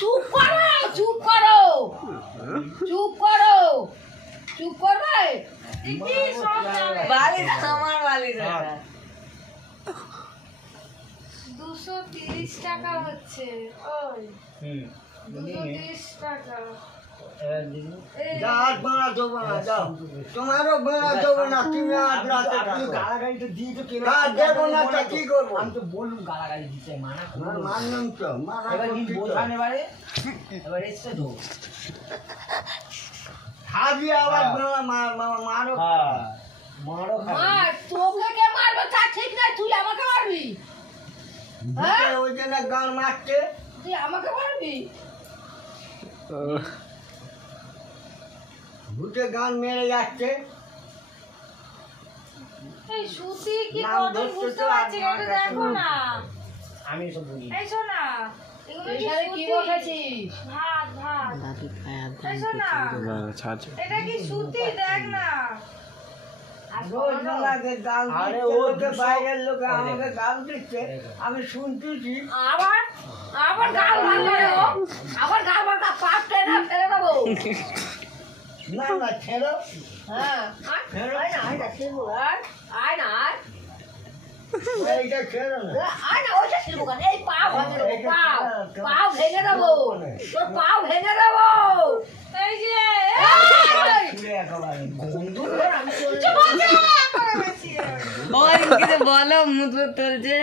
চুপ করো চুপ করো চুপ করো চুপ করবে আমার বালি 230 টাকা হচ্ছে ওই 230 টাকা তোমারও বানা দেবো না তুমি আজ রাতে গালাগালি তো দিয়ে তো দেবো না তা কি করবো আমি তো বললুম গালাগালি দিতে মানা মানলাম তো এবার দিন বোঝান এবার এসছে তো খাবি আবার মারো মারো মার তোকে কে মারবে তা ঠিক না তুই আমাকে মারবি ওই জন্য গান মারছে তুই আমাকে মারবি ভূতে গান মেরে যাচ্ছে এই সুতি কি কঠিন বুঝতে পারছি না এটা দেখো না আমি সব বলি এই শোনা এগুলো কি বলেছিস ভাত ভাত এই শোনা এটা কি সুতি দেখ না রোজ আমাকে গাল দিচ্ছে বাইরের লোক আমাকে গাল দিচ্ছে আমি শুনতেছি আবার আবার গাল মারবে আবার গাল মারটা পাপ টেনে ফেলে দেবো না না ছেড়ো হ্যাঁ আয় না আয় না ছেড়বো আয় না আয় এইটা ছেড়ো না আয় না ওইটা ছেড়বো কেন এই পা ভেঙে দেবো পাও ভেঙে দেবো তোর পাও ভেঙে দেবো এই যে বলো মুখ তুলছে